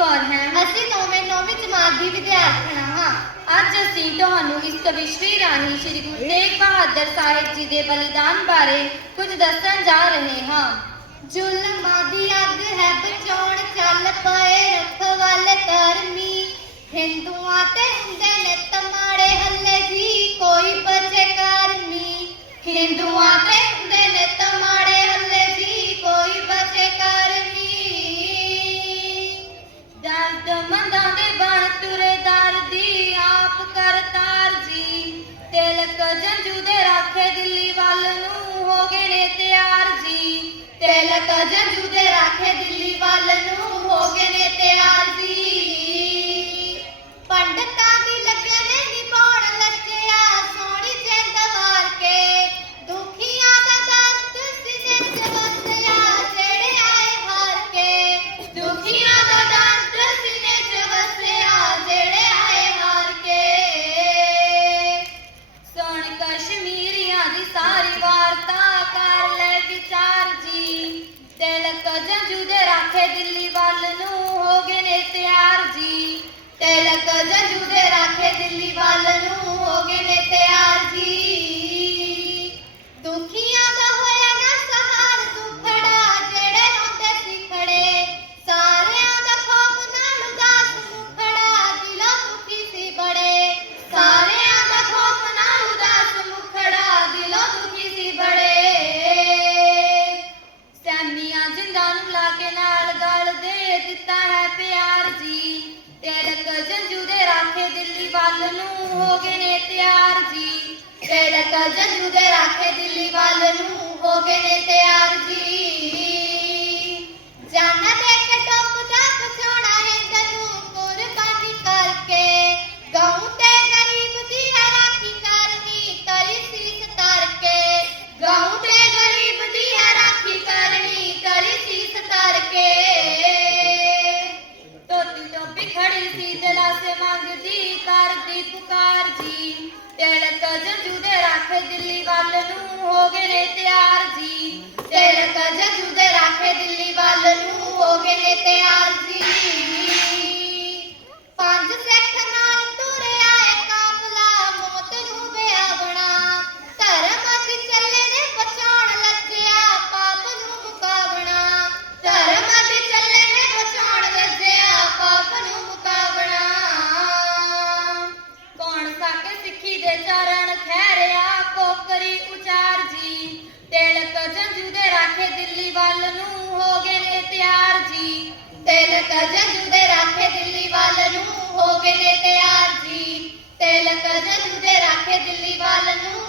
ਕੌਰ ਹਾਂ? ਅਸੀਂ ਨੌਵੇਂ ਨੌਵੀਂ ਜਮਾਤ ਦੀ ਵਿਦਿਆਰਥਣਾਂ ਹਾਂ। ਅੱਜ ਅਸੀਂ ਤੁਹਾਨੂੰ ਇਸ ਕਵਿਸ਼ਰੀ ਰਾਹੀਂ ਸ੍ਰੀ ਗੁਰੂ ਤੇਗ ਬਹਾਦਰ ਸਾਹਿਬ ਜੀ ਦੇ ਬਲੀਦਾਨ ਬਾਰੇ ਕੁਝ ਦੱਸਣ ਜਾ ਰਹੇ ਹਾਂ। ਜ਼ੁਲਮਾਂ ਦੀ ਅੱਗ ਹੈ ਬਚਾਉਣ ਚੱਲ ਪਏ ਰੱਖ ਵੱਲ ਕਰਮੀ ਹਿੰਦੂਆਂ ਤੇ ਹੁੰਦੇ ਨੇ ਤਮਾੜੇ ਹੱਲੇ ਜੀ ਕੋਈ ਬਚੇ ਕਰਮੀ ਹਿੰਦੂਆਂ ਤੇ ਤਿਲਕ ਜੰਜੂ ਦੇ ਰਾਖੇ ਦਿੱਲੀ ਵੱਲ ਨੂੰ ਹੋ ਗਏ ਨੇ ਤਿਆਰ ਜੀ। ਪੰਡਤਾਂ ਵੀ ਲੱਗੇ ਨੇ ਨਿਭਾਉਣ ਲੱਜਿਆ ਸੋਹਣੀ ਜਿੰਦ ਵਾਰ ਕੇ। ਦੁਖੀਆਂ ਦਾ ਦਰਦ ਸਿਨੇ ਚ ਵਸਿਆ, ਜਿਹੜੇ ਆਏ ਹਾਰ ਕੇ। ਦੁਖੀਆਂ ਦਾ ਦਰਦ ਸਿਨੇ ਚ ਵਸਿਆ, ਜਿਹੜੇ ਆਏ ਹਾਰ ਕੇ। ਸੁਣ ਕਸ਼ਮੀਰੀਆਂ ਦੀ ਸਾਰੀ ਵਾਰਤਾ ਨੇ ਜੀ। ਤਿਲਕ ਜੰਜੂ ਦੇ ਰਾਖੇ ਦਿੱਲੀ ਵੱਲ ਨੂੰ ਵੱਲ ਨੂੰ ਹੋ ਗਏ ਨੇ ਤਿਆਰ ਜੀ। ਤਿਲਕ ਜੰਜੂ ਦੇ ਰਾਖੇ ਦਿੱਲੀ ਵੱਲ ਨੂੰ ਹੋ ਗਏ ਨੇ ਤਿਆਰ ਜੀ। ਕਰਦੀ ਜੀ। ਤਿਲਕ ਜੰਜੂ ਦੇ ਰਾਖੇ ਦਿੱਲੀ ਵੱਲ ਨੂੰ, ਹੋ ਗਏ ਨੇ ਤਿਆਰ ਜੀ। ਤਿਲਕ ਜੰਜੂ ਦੇ ਰਾਖੇ ਦਿੱਲੀ ਵੱਲ ਨੂੰ, ਹੋ ਗਏ ਨੇ ਤਿਆਰ ਜੀ। ਵੱਲ ਨੂੰ ਹੋ ਗਏ ਨੇ ਤਿਆਰ ਜੀ। ਤਿਲਕ ਜੰਜੂ ਦੇ ਰਾਖੇ ਦਿੱਲੀ ਵੱਲ ਨੂੰ ਹੋ ਗਏ ਨੇ ਤਿਆਰ ਜੀ। ਤਿਲਕ ਜੰਜੂ ਦੇ ਰਾਖੇ ਦਿੱਲੀ ਵੱਲ ਨੂੰ